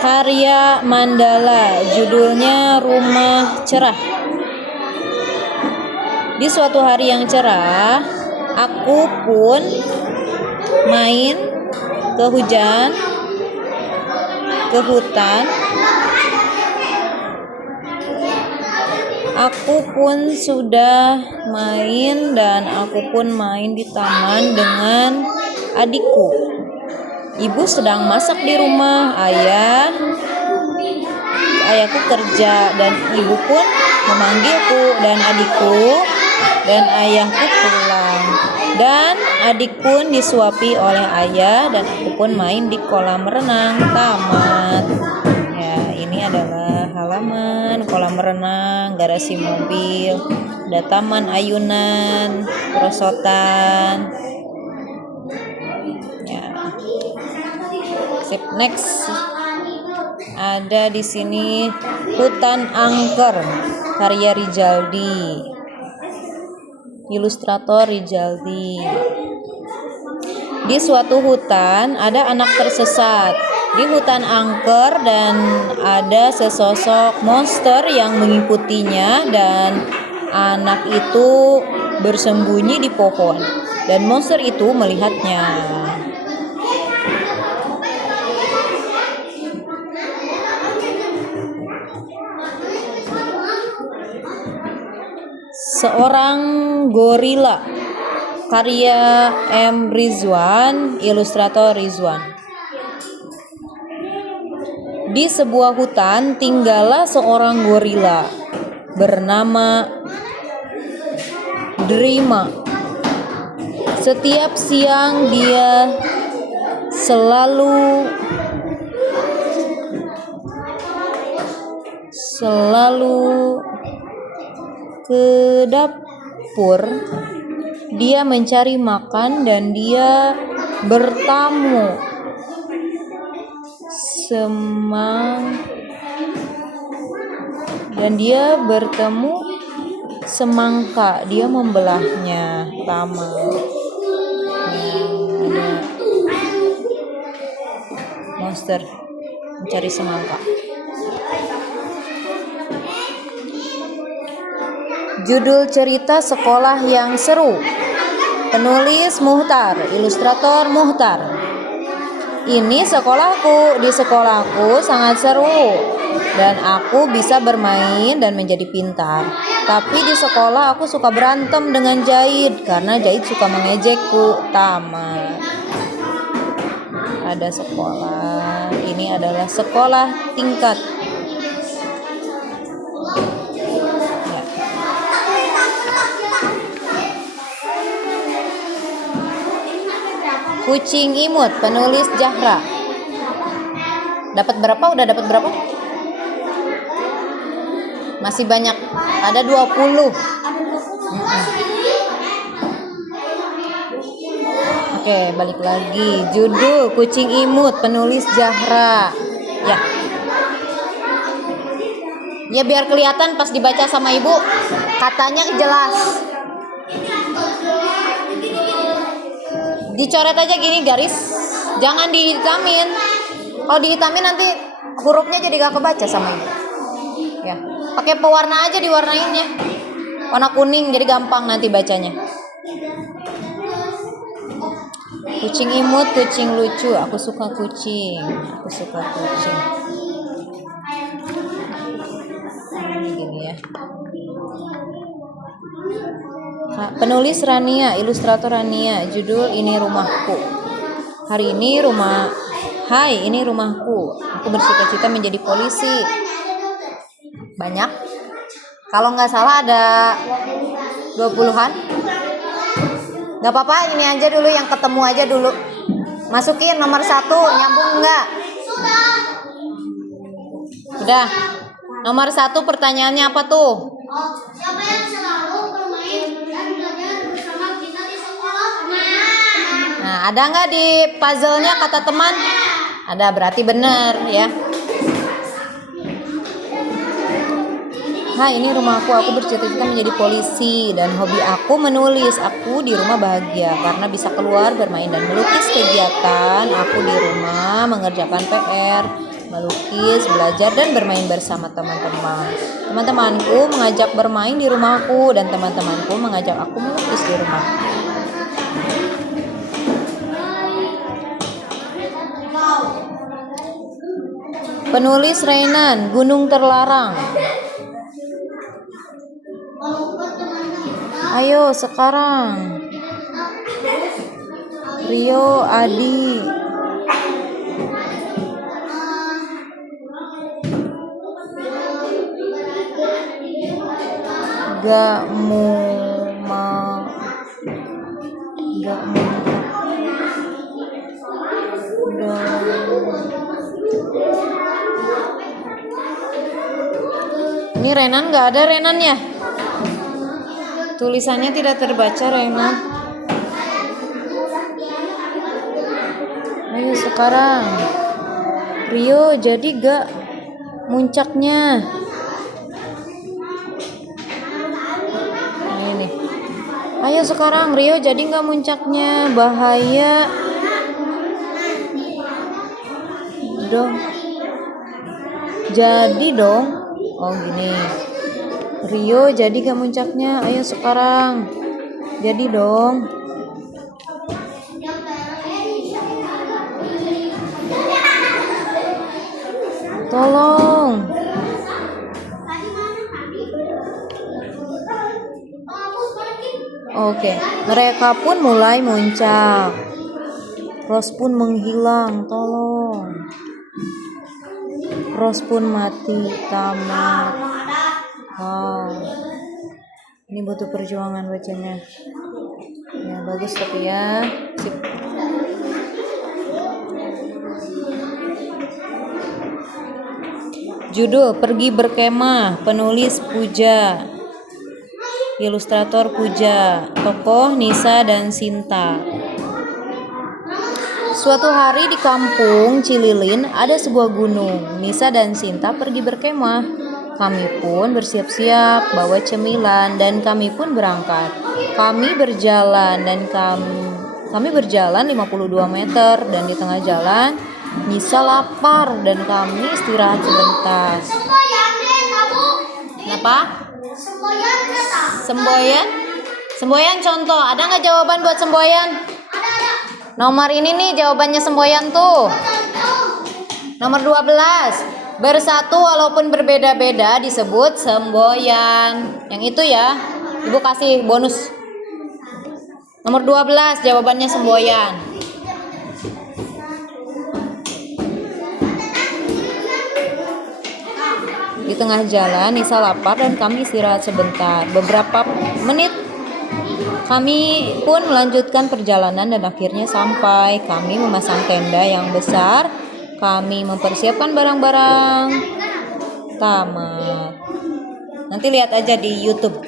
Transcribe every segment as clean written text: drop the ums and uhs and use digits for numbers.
Karya Mandala, judulnya Rumah Cerah. Di suatu hari yang cerah, aku pun main ke hutan. Aku pun sudah main dan aku pun main di taman dengan adikku. Ibu sedang masak di rumah, ayahku kerja dan ibu pun memanggilku dan adikku dan ayahku pulang. Dan adik pun disuapi oleh ayah dan aku pun main di kolam renang tamat. Ya, ini adalah halaman kolam renang, garasi mobil, ada taman ayunan, perosotan. Ya. Sip, next. Ada di sini Hutan Angker, karya Rizaldi. Ilustrator Rizaldi. Di suatu hutan ada anak tersesat di hutan angker dan ada sesosok monster yang mengikutinya dan anak itu bersembunyi di pohon dan monster itu melihatnya. Seorang Gorila, karya M. Rizwan, ilustrator Rizwan. Di sebuah hutan tinggallah seorang gorila bernama Drima. Setiap siang dia selalu ke dapur. Dia mencari makan dan dia bertemu semangka. Dia membelahnya. Ada monster mencari semangka. Judul cerita Sekolah yang Seru. Penulis Muhtar, ilustrator Muhtar. Ini sekolahku. Di sekolahku sangat seru dan aku bisa bermain dan menjadi pintar. Tapi di sekolah aku suka berantem dengan Jahid karena Jahid suka mengejekku. Tamat. Ada sekolah. Ini adalah sekolah tingkat. Kucing Imut, penulis Zahra. Dapat berapa? Udah dapat berapa? Masih banyak. Ada 20. Oke, balik lagi. Judul Kucing Imut, penulis Zahra. Ya biar kelihatan pas dibaca sama ibu, katanya jelas. Dicoret aja gini garis, jangan dihitamin. Kalau dihitamin nanti hurufnya jadi gak kebaca sama ibu. Ya, pakai pewarna aja, diwarnainnya warna kuning jadi gampang nanti bacanya. Kucing imut, kucing lucu. Aku suka kucing. Ini gini ya. Penulis Rania, ilustrator Rania. Judul Ini Rumahku. Hari ini ini rumahku. Aku bercita-cita menjadi polisi. Banyak. Kalau nggak salah ada 20-an. Nggak apa-apa, ini aja dulu yang ketemu aja dulu. Masukin nomor 1, nyambung nggak? Udah. Nomor 1 pertanyaannya apa tuh? Siapa yang selalu bermain dan belajar bersama kita di sekolah? Nah, ada nggak di puzzle-nya kata teman? Ada, berarti benar ya. Hai, ini rumahku. Aku bercita-cita menjadi polisi dan hobi aku menulis. Aku di rumah bahagia karena bisa keluar bermain dan melukis. Kegiatan aku di rumah mengerjakan PR, melukis, belajar, dan bermain bersama teman-teman. Teman-temanku mengajak bermain di rumahku dan teman-temanku mengajak aku melukis di rumah. Penulis Reynan, Gunung Terlarang. Ayo sekarang. Rio, Adi. Gak Ini Renan gak ada Renan ya? Tulisannya tidak terbaca Renan. Ayo sekarang. Rio, jadi gak muncaknya? Ini. Ayo sekarang Rio, jadi gak muncaknya? Bahaya. Dong. Jadi dong. Oh gini. Rio, jadi gak muncaknya? Ayo sekarang. Jadi dong. Tolong. Oke, mereka pun mulai muncak. Rose pun menghilang, tolong. Rose pun mati, tamat. Wow. Ini butuh perjuangan bacanya. Ya, bagus tapi ya. Sip. Judul Pergi Berkemah, penulis Puja. Ilustrator Puja, tokoh Nisa dan Sinta. Suatu hari di kampung Cililin ada sebuah gunung. Nisa dan Sinta pergi berkemah. Kami pun bersiap-siap bawa cemilan dan kami pun berangkat. Kami berjalan 52 meter dan di tengah jalan Nisa lapar dan kami istirahat sebentar. Kenapa? Semboyan? Semboyan contoh. Ada nggak jawaban buat semboyan? Nomor ini nih jawabannya semboyan tuh. Nomor 12. Bersatu walaupun berbeda-beda disebut semboyan. Yang itu ya. Ibu kasih bonus. Nomor 12 jawabannya semboyan. Di tengah jalan Nisa lapar dan kami istirahat sebentar. Beberapa menit kami pun melanjutkan perjalanan dan akhirnya sampai. Kami memasang tenda yang besar. Kami mempersiapkan barang-barang. Tamat. Nanti lihat aja di YouTube.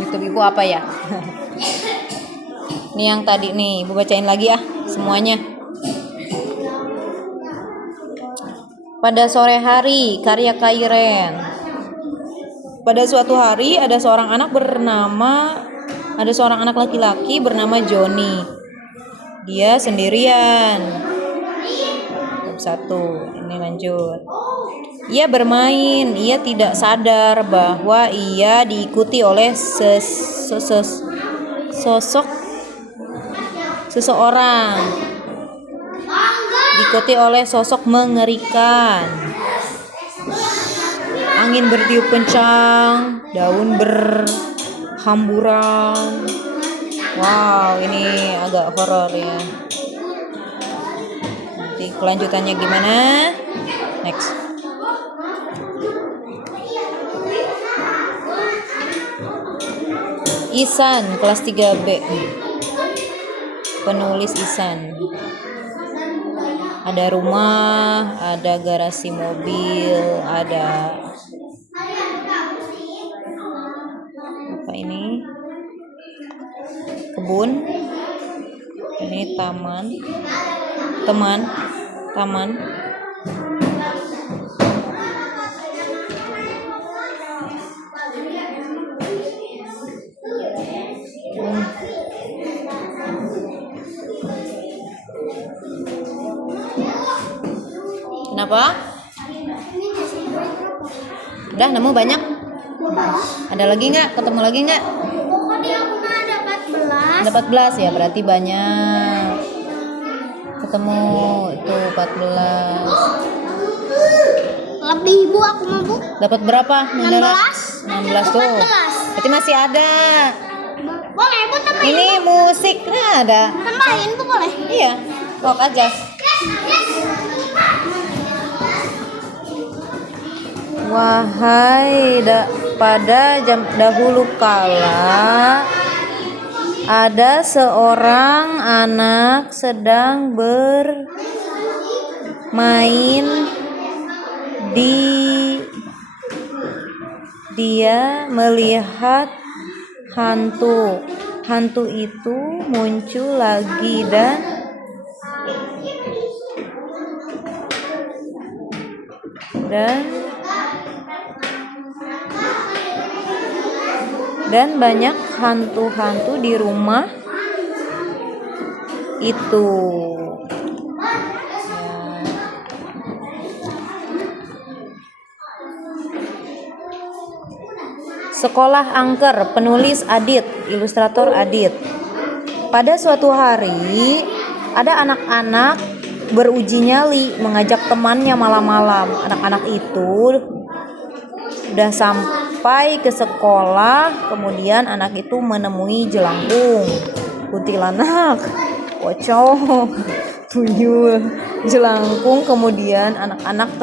YouTube Ibu apa ya? Ini yang tadi nih, Ibu bacain lagi ya semuanya. Pada sore hari, karya Kairen. Pada suatu hari ada seorang anak laki-laki bernama Joni. Dia sendirian. Satu, ini lanjut. Ia bermain, ia tidak sadar bahwa ia diikuti oleh seseorang. Diikuti oleh sosok mengerikan. Angin bertiup kencang, daun berhamburan. Wow, ini agak horor ya. Nanti kelanjutannya gimana? Next. Isan, kelas 3B. Penulis Isan. Ada rumah, ada garasi mobil, ada apa ini? Kebun. Ini taman. Kenapa? Udah nemu banyak? Ada lagi nggak? Ketemu lagi nggak? Pokoknya aku mah ada 14. Ada 14 ya, berarti banyak. Ketemu itu 14. Lebih Bu aku mah Bu. Dapat berapa? 16. 16 tuh. 14. Berarti masih ada. Boleh Bu tambahin. Ini musiknya ada. Tambahin Bu boleh. Iya, kok aja. Wahai pada dahulu kala ada seorang anak sedang bermain dia melihat hantu. Hantu itu muncul lagi dan banyak hantu-hantu di rumah itu. Sekolah Angker, penulis Adit, ilustrator Adit. Pada suatu hari, ada anak-anak beruji nyali mengajak temannya malam-malam. Anak-anak itu udah sampai ke sekolah, kemudian anak itu menemui jelangkung, kuntilanak, pocong, tuyul, jelangkung. Kemudian anak-anak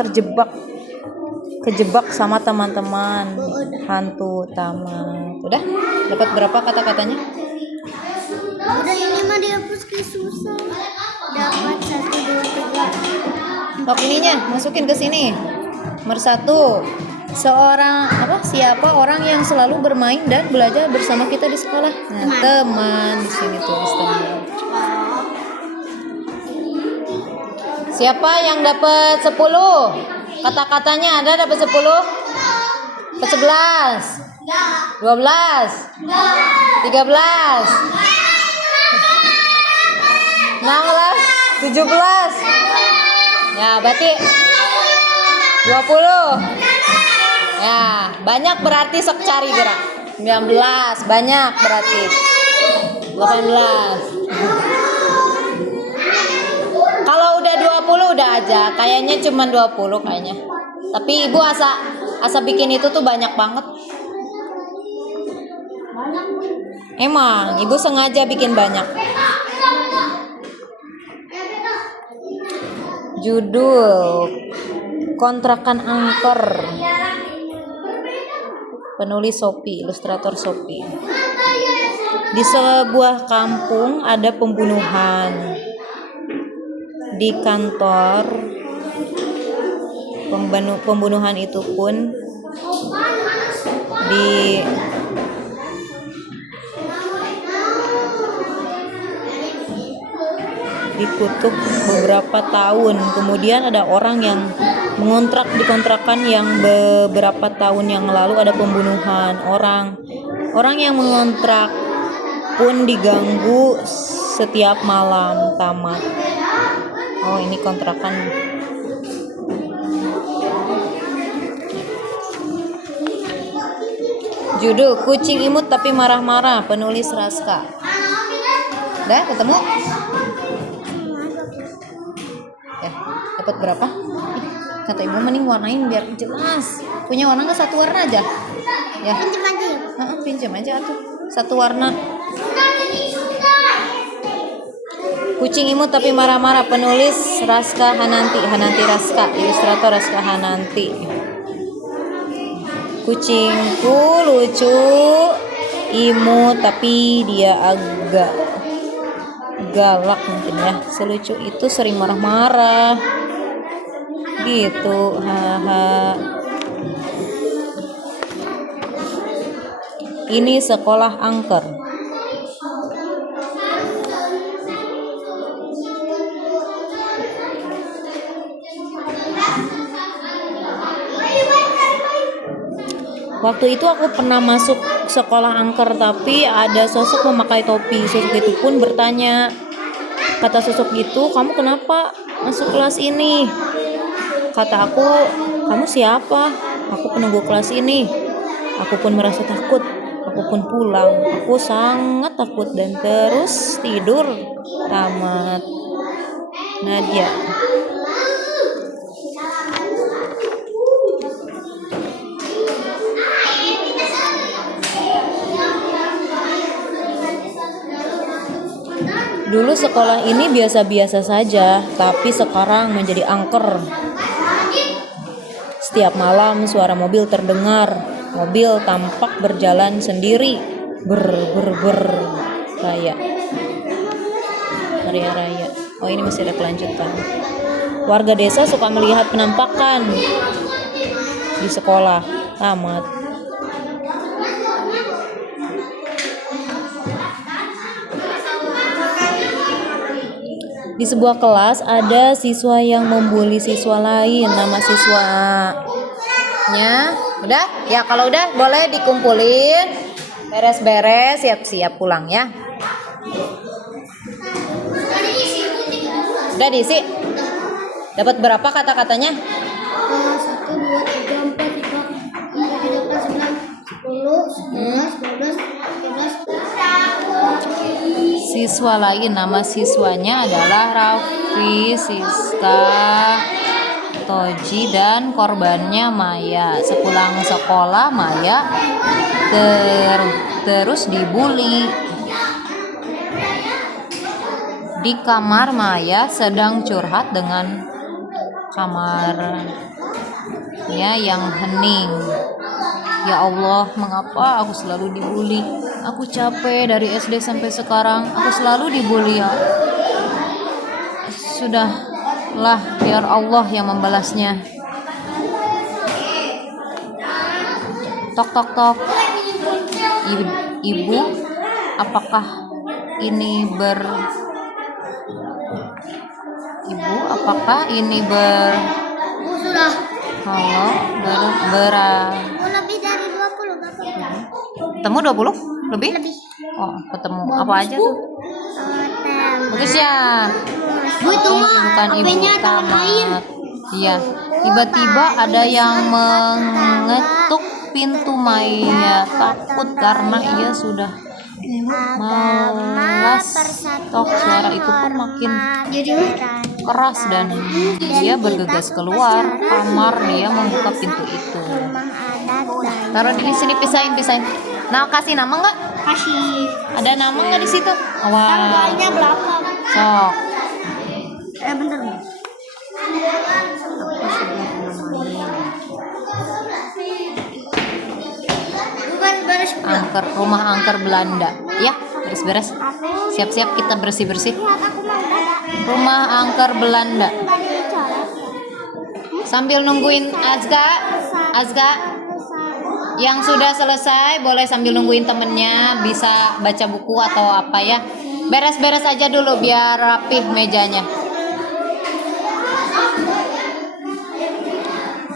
kejebak sama teman-teman hantu tamat. Udah dapat berapa kata-katanya? Udah ini mah dihapus ke susah. Dapat 1, 2, 3. Tok ininya masukin ke sini. Nomor 1. Siapa orang yang selalu bermain dan belajar bersama kita di sekolah? Nah, teman. Di sini tulis teman. Siapa yang dapat 10? Kata-katanya ada dapat 10? Dapat 11? 12? 13? 16? 17? Ya, berarti 20. Ya, banyak berarti sok cari gerak. 19, banyak berarti. 18. Kalau udah 20 udah aja. Kayaknya cuma 20 kayaknya. Tapi Ibu asa bikin itu tuh banyak banget. Emang, Ibu sengaja bikin banyak. Judul Kontrakan Angker, penulis Sophie, ilustrator Sophie. Di sebuah kampung ada pembunuhan. Di kantor pembunuhan itu pun dikutuk beberapa tahun. Kemudian ada orang yang mengontrak di kontrakan yang beberapa tahun yang lalu ada pembunuhan. Orang yang mengontrak pun diganggu setiap malam. Tamat. Oh, ini kontrakan. Judul Kucing Imut Tapi Marah-Marah, penulis Raska. Udah ketemu? Dapat berapa? Kata Ibu mending warnain biar jelas. Punya warna nggak? Satu warna aja. Ya. Pinjam aja ya. Pinjam aja tuh. Satu warna. Kucing Imut Tapi Marah-Marah, penulis Raska Hananti Raska, ilustrator Raska Hananti. Kucingku lucu, imut, tapi dia agak galak mungkin ya. Selucu itu sering marah-marah gitu. Haha. Ini sekolah angker. Waktu itu aku pernah masuk sekolah angker, tapi ada sosok memakai topi. Sosok itu pun bertanya, kata sosok itu, kamu kenapa masuk kelas ini? kata aku, kamu siapa? Aku penunggu kelas ini. Aku pun merasa takut. Aku pun pulang. Aku sangat takut dan terus tidur. Tamat. Nadia. Dulu sekolah ini biasa-biasa saja, tapi sekarang menjadi angker. Setiap malam suara mobil terdengar. Mobil tampak berjalan sendiri. Ber. Raya. Oh, ini masih ada kelanjutan. Warga desa suka melihat penampakan di sekolah. Tamat. Di sebuah kelas ada siswa yang membuli siswa lain. Nama siswanya udah? Ya kalau udah boleh dikumpulin. Beres-beres, siap-siap pulang ya. Udah diisi? Dapat berapa kata-katanya? 1, 2, 3, 4, 5, 6, 7, 8, 9, 10, 11, 12, 13. Siswa lain, nama siswanya adalah Raffi, Siska, Toji, dan korbannya Maya. Sepulang sekolah Maya terus dibully. Di kamar Maya sedang curhat dengan kamarnya yang hening. Ya Allah, mengapa aku selalu dibully? Aku capek dari SD sampai sekarang. Aku selalu dibully ya. Sudahlah, biar Allah yang membalasnya. Tok tok tok. Ibu, apakah ini Sudah. Halo, Lebih dari 20, Bapak. ketemu 20? Lebih? Oh, ketemu apa aja tuh? Bagus ya. Bu, itu mah Bukan ibu HP-nya tahun lain. tamat. Iya. Tiba-tiba ada yang mengetuk pintu Maya. Takut karena ia sudah malas. Toh suara itu pun makin keras dan dia bergegas keluar kamar. Dia membuka pintu itu. Taruh di sini, pisahin. Nah, kasih nama nggak? Kasih. Ada nama nggak di situ? Wah. Tanggalnya berapa? Sok. Bentar. Bukan beres. Rumah angker Belanda. Ya, beres-beres. Siap-siap kita bersih-bersih. Rumah angker Belanda. Sambil nungguin Azga yang sudah selesai boleh sambil nungguin temennya bisa baca buku atau apa ya. Beres-beres aja dulu biar rapih mejanya.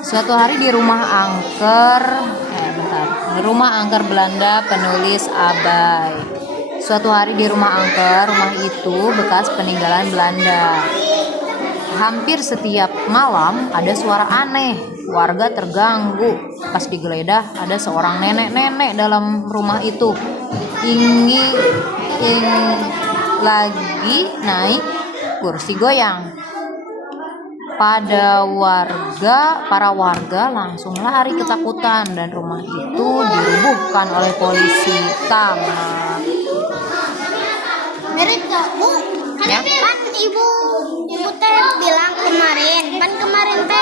Suatu hari di rumah angker Belanda penulis Abai. Suatu hari di rumah itu bekas peninggalan Belanda. Hampir setiap malam ada suara aneh. Warga terganggu. Pas digeledah ada seorang nenek-nenek dalam rumah itu. Ingin lagi naik kursi goyang. Para warga langsung lari ketakutan dan rumah itu dirubuhkan oleh polisi. Tamat. Mirip gak, Bu? Ya. Kan ibu teh bilang kemarin teh